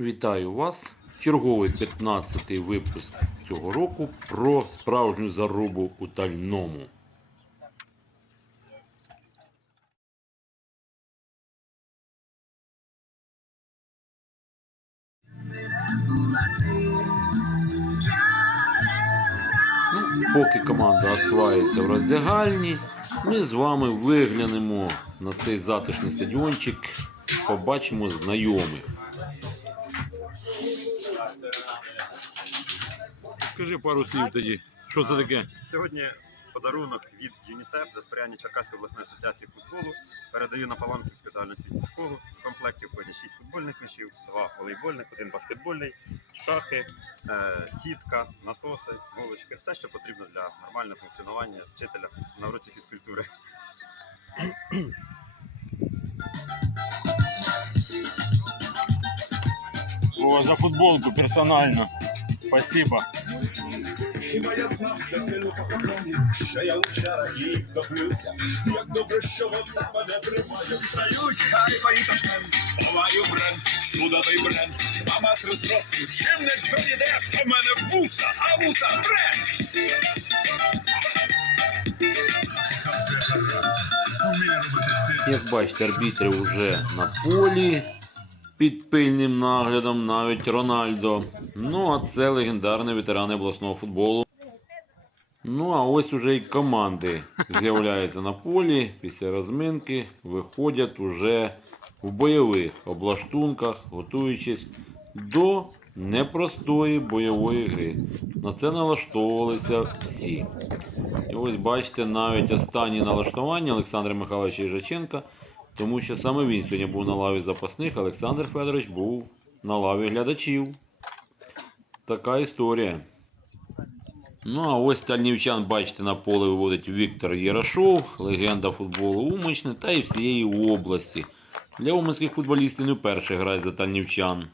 Вітаю вас! Черговий 15-й випуск цього року про справжню зарубу у Тальному. Ну, поки команда освається в роздягальні, ми з вами виглянемо на цей затишний стадіончик, побачимо знайомих. Скажи пару слів тоді, що це таке? Сьогодні подарунок від ЮНІСЕФ за сприяння Черкаської обласної асоціації футболу. Передаю на Паланківську загальноосвітню школу. В комплекті входять 6 футбольних м'ячів, 2 волейбольних, один баскетбольний, шахи, е, сітка, насоси, голочки. Все, що потрібно для нормального функціонування вчителя на уроці фізкультури. О, за футболку персонально. Спасибо. Хіба я знав, що сильно покохані, що я у чарах їх топлюся, як добре, що вона мене тримає. Стають хайфа і ташкент, маю бренд, чудовий бренд, мама з розросту, чим не Джоні Деп, то в мене вуса, а вуса бренд. Як бачите, арбітри вже на полі Під пильним наглядом, навіть Рональдо. Ну, а це легендарні ветерани обласного футболу. Ну, а ось уже і команди з'являються на полі після розминки, виходять уже в бойових облаштунках, готуючись до непростої бойової гри. На це налаштовувалися всі. І ось бачите, навіть останні налаштування Олександра Михайловича Їжаченка, тому що саме він сьогодні був на лаві запасних, Олександр Федорович був на лаві глядачів. Така історія. Ну, а ось тальнівчан, бачите, на поле виводить Віктор Єрашов, легенда футболу Умичне та і всієї області. Для уманських футболістів не вперше грає за тальнівчан.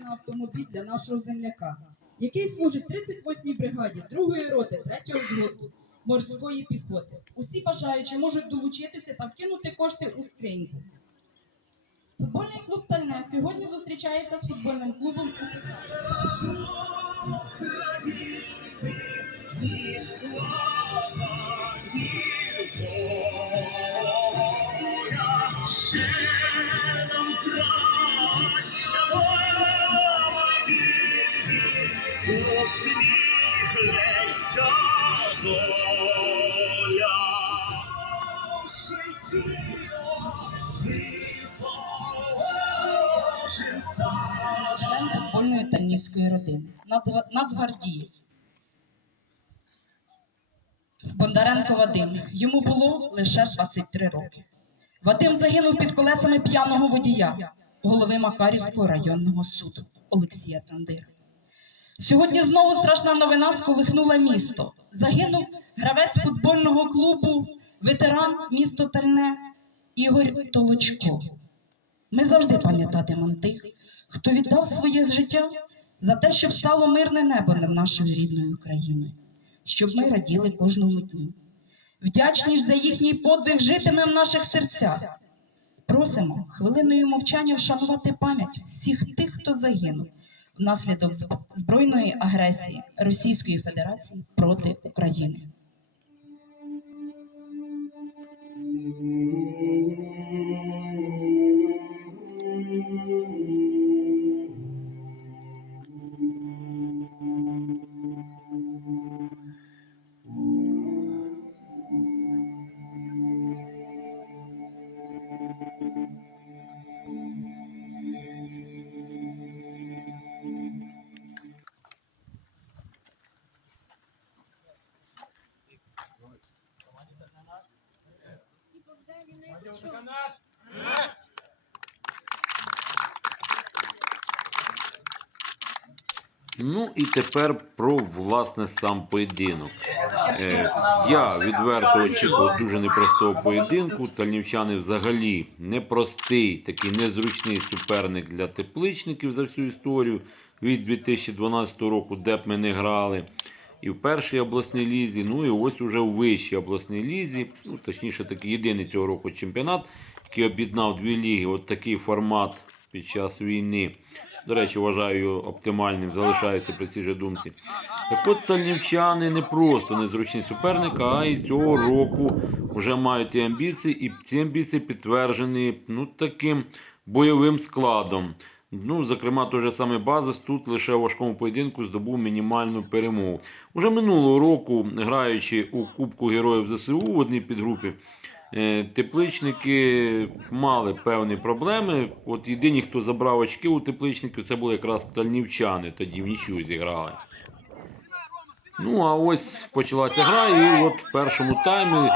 На автомобіль для нашого земляка, який служить 38-й бригаді 2-ї роти 3-го взводу морської піхоти. Усі бажаючі можуть долучитися та вкинути кошти у скриньку. Футбольний клуб Тальне сьогодні зустрічається з футбольним клубом член Бондаренко Вадим. Йому було лише 23 роки. Вадим загинув під колесами п'яного водія, голови Макарівського районного суду Олексія Тандира. Сьогодні знову страшна новина сколихнула місто. Загинув гравець футбольного клубу, ветеран місто Тальне Ігор Толочко. Ми завжди пам'ятатимемо тих, хто віддав своє життя за те, щоб стало мирне небо над нашою рідною Україною, щоб ми раділи кожному дню. Вдячність за їхній подвиг житиме в наших серцях. Просимо хвилиною мовчання вшанувати пам'ять всіх тих, хто загинув внаслідок збройної агресії Російської Федерації проти України. Ну і тепер про власне сам поєдинок. Е, я відверто очікував дуже непростого поєдинку. Тальнівчани взагалі непростий, такий незручний суперник для тепличників за всю історію від 2012 року, де б ми не грали. і в першій обласній лізі, ну і ось уже у вищій обласній лізі, ну, точніше, такий єдиний цього року чемпіонат, який об'єднав дві ліги. От такий формат під час війни. До речі, вважаю оптимальним, залишаюся при цій же думці. Так от тальнівчани не просто незручні суперники, а і цього року вже мають і амбіції, і ці амбіції підтверджені ну, таким бойовим складом. Ну, зокрема, той же самий Базис тут лише у важкому поєдинку здобув мінімальну перемогу. Уже минулого року, граючи у Кубку Героїв ЗСУ в одній підгрупі, тепличники мали певні проблеми. От єдині, хто забрав очки у тепличників, це були якраз тальнівчани, тоді в нічю зіграли. Ну, а ось почалася гра, і от в першому таймі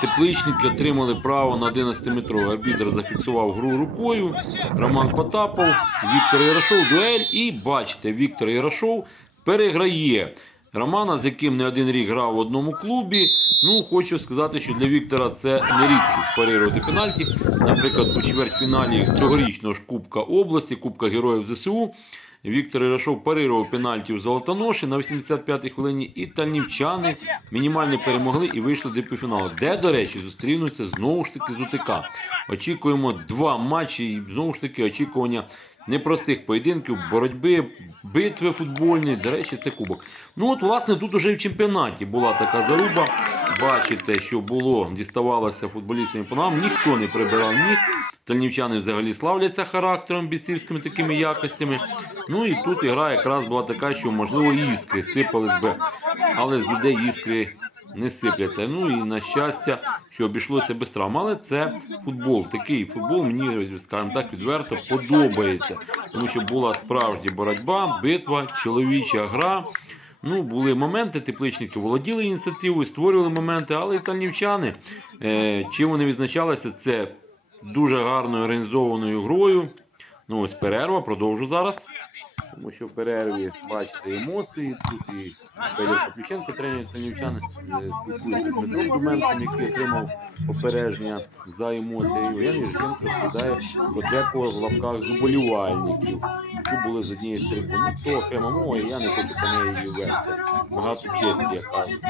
тепличники отримали право на 11-метровий. Арбітр зафіксував гру рукою. Роман Потапов, Віктор Ярошов, дуель. І бачите, Віктор Ярошов переграє Романа, з яким не один рік грав в одному клубі. Ну, хочу сказати, що для Віктора це не рідкість парирувати пенальті. Наприклад, у чвертьфіналі цьогорічного ж Кубка області, Кубка Героїв ЗСУ. Віктор Ірашов парирував пенальті в Золотоноші на 85-й хвилині, і тальнівчани мінімально перемогли і вийшли до півфіналу, де, до речі, зустрінуться знову ж таки з УТК. Очікуємо два матчі, і знову ж таки очікування непростих поєдинків, боротьби, битви футбольні. До речі, це кубок. Ну от, власне, тут уже і в чемпіонаті була така заруба. Бачите, що було, діставалося футболістам і панам, ніхто не прибирав ніг. Тальнівчани взагалі славляться характером, бійцівськими такими якостями. Ну і тут ігра якраз була така, що можливо іскри сипались би, але з людей іскри не сипляться. Ну і на щастя, що обійшлося без травм. Але це футбол. Такий футбол мені, скажімо так, відверто подобається, тому що була справжня боротьба, битва, чоловіча гра. Ну, були моменти, тепличники володіли ініціативою, створювали моменти, але і тальнівчани, е, чим вони відзначалися, це дуже гарною організованою грою. Ну, ось перерва, продовжу зараз. Тому що в перерві бачите емоції. Тут і Федір Каплюченко, тренер Танівчани, спілкується з Дмитром Думенком, який отримав попередження за емоції. Євген Єрченко розповідає про декого в лапках зуболівальників, які були з однієї з трибун. Ну, то окрема мова, і я не хочу по неї її вести. Багато честі, як кажуть.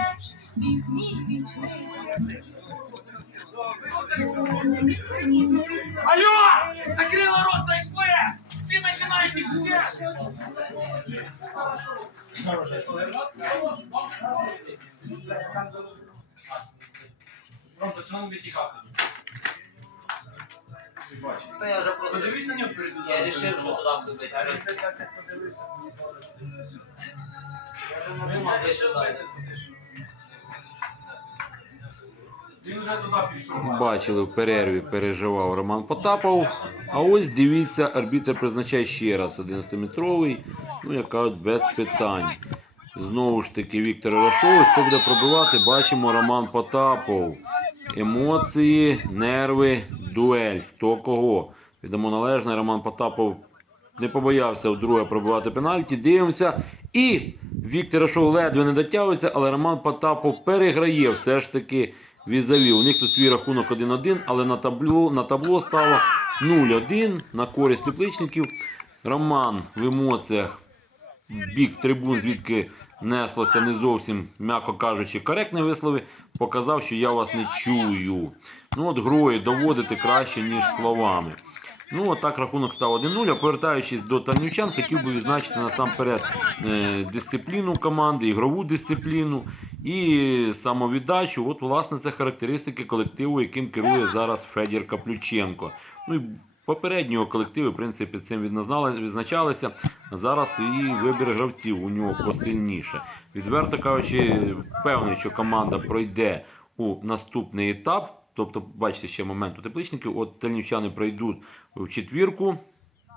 Алло! Закрили рот, зайшли! Всі починають їх Подивись на нього перед Я рішив, що туди буде. Бачили в перерві, переживав Роман Потапов. А ось дивіться, арбітр призначає ще раз 11-метровий. Ну, яка от без питань. Знову ж таки, Віктор Рашов. Хто буде пробивати, бачимо Роман Потапов. Емоції, нерви, дуель. Хто кого. Відомо належне, Роман Потапов не побоявся вдруге пробивати пенальті. Дивимося. І Віктор Рашов ледве не дотягується, але Роман Потапов переграє все ж таки візаві. У них тут свій рахунок 1-1, але на табло, на табло стало 0-1 на користь тепличників. Роман в емоціях бік трибун, звідки неслося не зовсім, м'яко кажучи, коректні вислови, показав, що я вас не чую. Ну от грою доводити краще, ніж словами. Ну, от так рахунок став 1-0. А повертаючись до Танівчан, хотів би відзначити насамперед е, дисципліну команди, ігрову дисципліну і самовіддачу. От, власне, це характеристики колективу, яким керує зараз Федір Каплюченко. Ну і попереднього колективи, в принципі, цим відзначалися. Зараз і вибір гравців у нього посильніше. Відверто кажучи, впевнений, що команда пройде у наступний етап. Тобто, бачите, ще момент у тепличників. От тельнівчани пройдуть в четвірку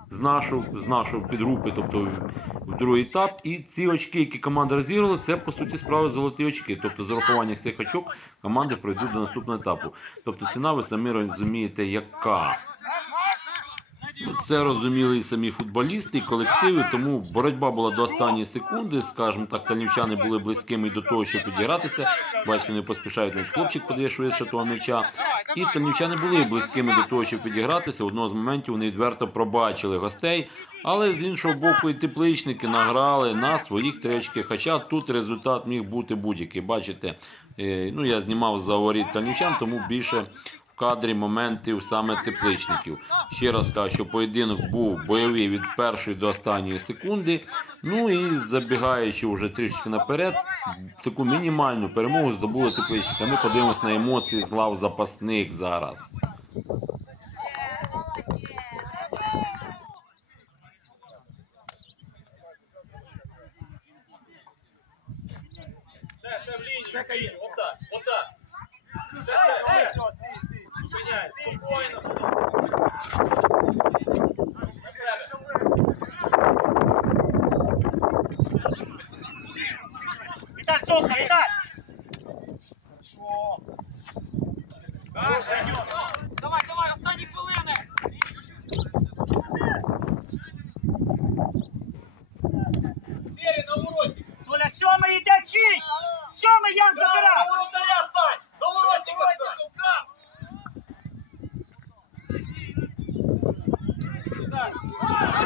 з нашого з нашого підгрупи, тобто в, другий етап. І ці очки, які команда розіграла, це по суті справи золоті очки. Тобто, з урахуванням цих очок команди пройдуть до наступного етапу. Тобто ціна, ви самі розумієте, яка. Це розуміли і самі футболісти, і колективи, тому боротьба була до останньої секунди. Скажімо так, тальнівчани були близькими до того, щоб підігратися. Бачите, вони поспішають навіть хлопчик подає швидше того м'яча. І тальнівчани були близькими до того, щоб підігратися. Одного з моментів вони відверто пробачили гостей. Але з іншого боку, і тепличники награли на своїх тречки. Хоча тут результат міг бути будь-який. Бачите, е, ну я знімав за воріт тальнівчан, тому більше кадрі моментів саме тепличників. Ще раз кажу, що поєдинок був бойовий від першої до останньої секунди. Ну і забігаючи вже трішки наперед, таку мінімальну перемогу здобули тепличники. Ми подивимось на емоції з лав запасних зараз. Ще, ще в лінію, отак, отак. Ще, ще, ще. Зупиняй, спокійно. Итак, Солка, Віталь! Давай,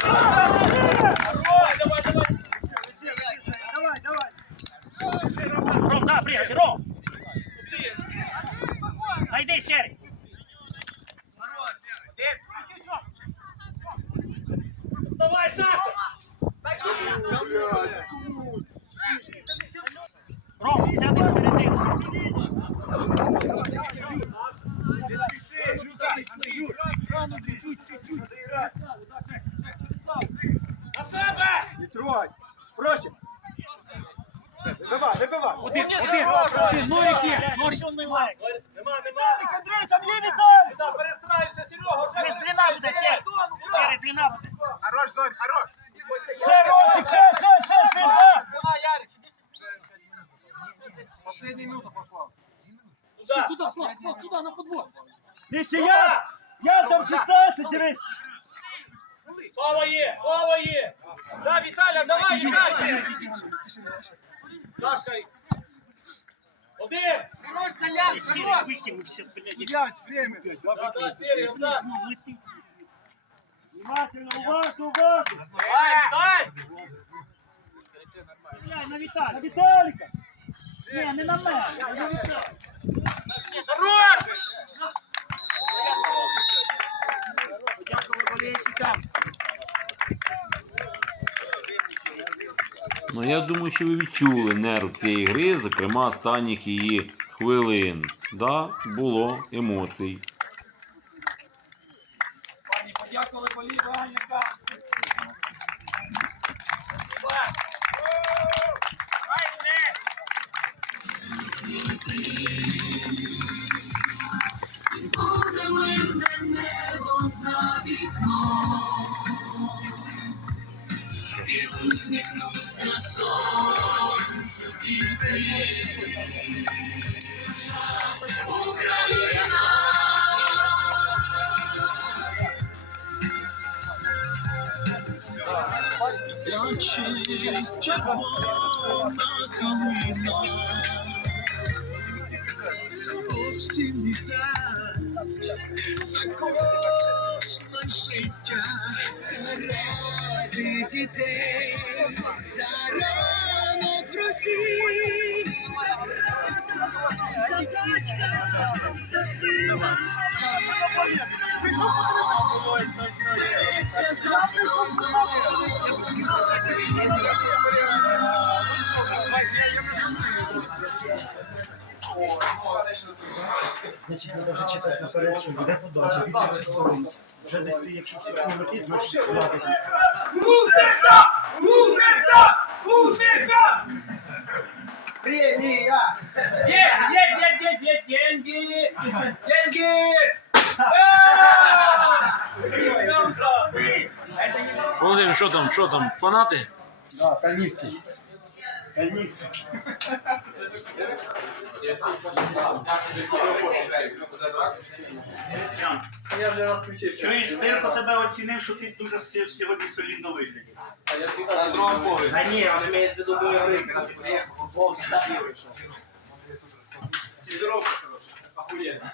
На себе! Не трогай! Проще! Вибивай, вибивай! Один, один, Норик! Норик! Перестраюйся, Серега, вже! Серий, длина буде! Хорош, Зорь, хорош! Ще, Ромчик, ще, ще, ще, туди, на! Нижче я! Я там 16, дивись! Слава є, слава є! Да, Віталя, давай, Віталя! Сашка! Один! Серий викинувся, блядь. Пять, время. Да, Да, да, Серега, да. Внимательно, уважно, уважно! Дай, дай! Стріляй на Віталія! На Віталіка! Ні, не на мене! на Віталія. Ну я думаю, що ви відчули нерв цієї гри, зокрема останніх її хвилин. Да, було емоцій. Пані, червона калина, всім віддасть за кожне життя, заради дітей, за ранок за брата, за батька, за сина. Серця за Значить, треба вже читати наперед, що буде подача. Вже десь ти, якщо всі летить, значить влади. Музика! Музика! Музика! Премия! Есть, есть, есть, есть, есть деньги! Деньги! Володимир, що там, що там, фанати? Да, Калинский. Я вже раз Чуєш, Стирко тебе оцінив, що ти дуже с- сьогодні солідно виглядів. На другому поверсі. Да не, он имеет в виду боевые, когда ты приехал, футболки красивые. Здорово, хороший. Охуєнно.